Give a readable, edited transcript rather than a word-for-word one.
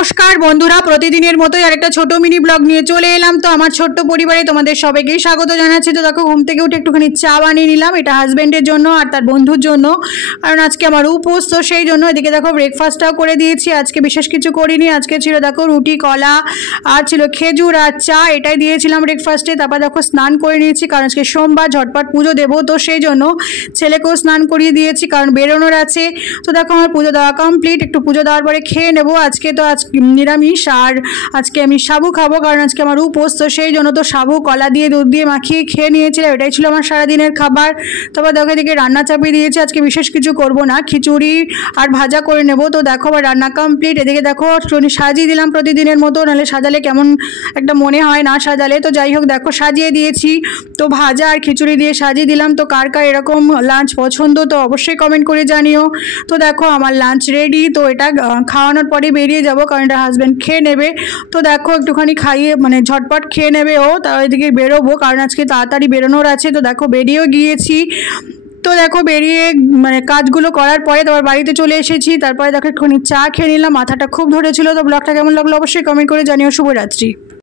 নমস্কার বন্ধুরা, প্রতিদিনের মতোই আরেকটা ছোট মিনি ব্লগ নিয়ে চলে এলাম। তো আমার ছোট্ট পরিবারে তোমাদের সবাইকেই স্বাগত জানাচ্ছি। তো দেখো, ঘুম থেকে উঠে একটুখানি চা বানিয়ে নিলাম, এটা হাজব্যান্ডের জন্য আর তার বন্ধুর জন্য, কারণ আজকে আমার উপোস। তো সেই জন্য এদিকে দেখো ব্রেকফাস্টটাও করে দিয়েছি। আজকে বিশেষ কিছু করিনি, আজকে ছিল দেখো রুটি, কলা আর ছিল খেজুর আর চা, এটাই দিয়েছিলাম ব্রেকফাস্টে। তারপর দেখো স্নান করে নিয়েছি, কারণ আজকে সোমবার, ঝটপট পুজো দেবো। তো সেই জন্য ছেলেকেও স্নান করিয়ে দিয়েছি, কারণ বেরোনোর আছে। তো দেখো আমার পুজো দেওয়া কমপ্লিট। একটু পুজো দেওয়ার পরে খেয়ে নেবো। আজকে তো নিরামিষ, আর আজকে আমি সাবু খাবো, কারণ আজকে আমার উপোস। তো সেই জন্য তো সাবু কলা দিয়ে দুধ দিয়ে মাখিয়ে খেয়ে নিয়েছিলাম, এটাই ছিল আমার সারাদিনের খাবার। তারপর দেখো এদিকে রান্না চাপিয়ে দিয়েছি। আজকে বিশেষ কিছু করব না, খিচুড়ি আর ভাজা করে নেব। তো দেখো আমার রান্না কমপ্লিট। এদিকে দেখো সাজিয়ে দিলাম প্রতিদিনের মতো, নাহলে সাজালে কেমন একটা মনে হয় না সাজালে। তো যাই হোক, দেখো সাজিয়ে দিয়েছি। তো ভাজা আর খিচুড়ি দিয়ে সাজিয়ে দিলাম। তো কার কার এরকম লাঞ্চ পছন্দ তো অবশ্যই কমেন্ট করে জানিও। তো দেখো আমার লাঞ্চ রেডি। তো এটা খাওয়ানোর পরে বেরিয়ে যাব, কারণ এটা হাজব্যান্ড খেয়ে নেবে। তো দেখো একটুখানি খাইয়ে ঝটপট খেয়ে নেবে ও, তার ওইদিকে বেরোবো, কারণ আজকে তাড়াতাড়ি বেরোনোর আছে। তো দেখো বেরিয়েও গিয়েছি। তো দেখো বেরিয়ে কাজগুলো করার পরে তারপর বাড়িতে চলে এসেছি। তারপরে দেখো একটুখানি চা খেয়ে নিলাম, মাথাটা খুব ধরেছিল। তো ব্লগটা কেমন লাগলো অবশ্যই কমেন্ট করে জানিও। শুভরাত্রি।